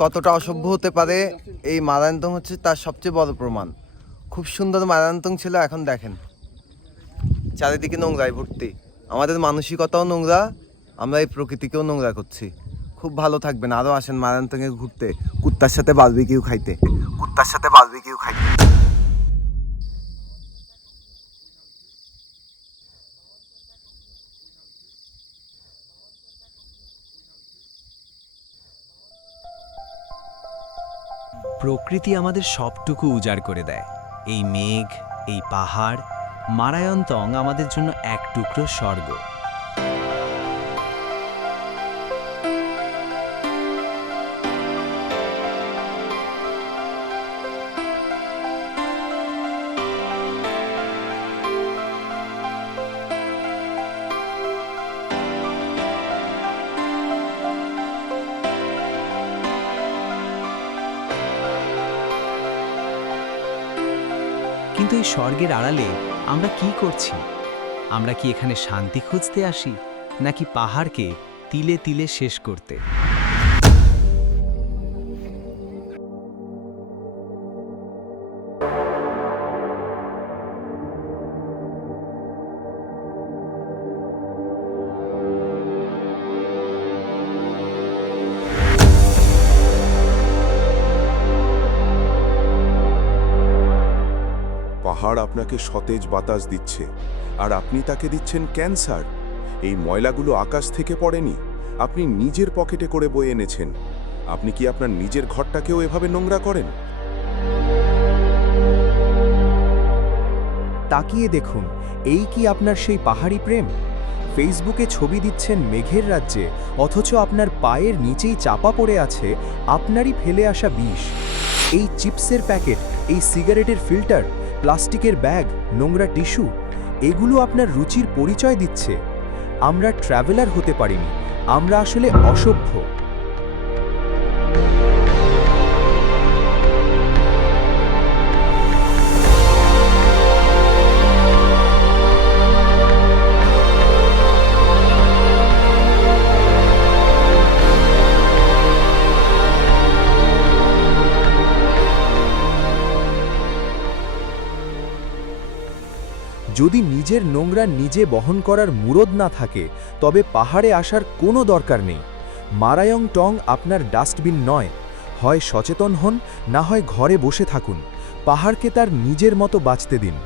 কতটা অসভ্য হতে পারে এই মারায়ন্তং হচ্ছে তার সবচেয়ে বড় প্রমাণ। খুব সুন্দর মারায়ন্তং ছিল, এখন দেখেন চারিদিকে নোংরায় ভর্তি। আমাদের মানসিকতাও নোংরা, আমরা এই প্রকৃতিকেও নোংরা করছি। খুব ভালো থাকবেন, আরও আসেন মারায়ন্তংয়ে ঘুরতে, কুত্তার সাথে বারবিকিউ খাইতে, কুত্তার সাথে বারবিকিউ খাইতে। প্রকৃতি আমাদের সবটুকু উজাড় করে দেয়। এই মেঘ, এই পাহাড়, মারায়ন্তং আমাদের জন্য এক টুকরো স্বর্গ। কিন্তু এই স্বর্গের আড়ালে আমরা কি করছি? আমরা কি এখানে শান্তি খুঁজতে আসি, নাকি পাহাড়কে তিলে তিলে শেষ করতে? পাহাড় আপনাকে সতেজ বাতাস দিচ্ছে, আর আপনি তাকে দিচ্ছেন ক্যান্সার। এই ময়লাগুলো আকাশ থেকে পড়েনি, আপনি নিজের পকেটে করে বয়ে এনেছেন। আপনি কি আপনার নিজের ঘরটাকেও এভাবে নোংরা করেন? তাকিয়ে দেখুন, এই কি আপনার সেই পাহাড়ি প্রেম? ফেসবুকে ছবি দিচ্ছেন মেঘের রাজ্যে, অথচ আপনার পায়ের নিচেই চাপা পড়ে আছে আপনারই ফেলে আসা বিষ। এই চিপসের প্যাকেট, এই সিগারেটের ফিল্টার, প্লাস্টিকের ব্যাগ, নোংরা টিস্যু, এগুলো আপনার রুচির পরিচয় দিচ্ছে। আমরা ট্রাভেলার হতে পারিনি, আমরা আসলে অসভ্য। যদি নিজের নোংরা নিজে বহন করার মুরদ না থাকে, তবে পাহাড়ে আসার কোনো দরকার নেই। মারায়ংটং আপনার ডাস্টবিন নয়। হয় সচেতন হন, না হয় ঘরে বসে থাকুন। পাহাড়কে তার নিজের মতো বাঁচতে দিন।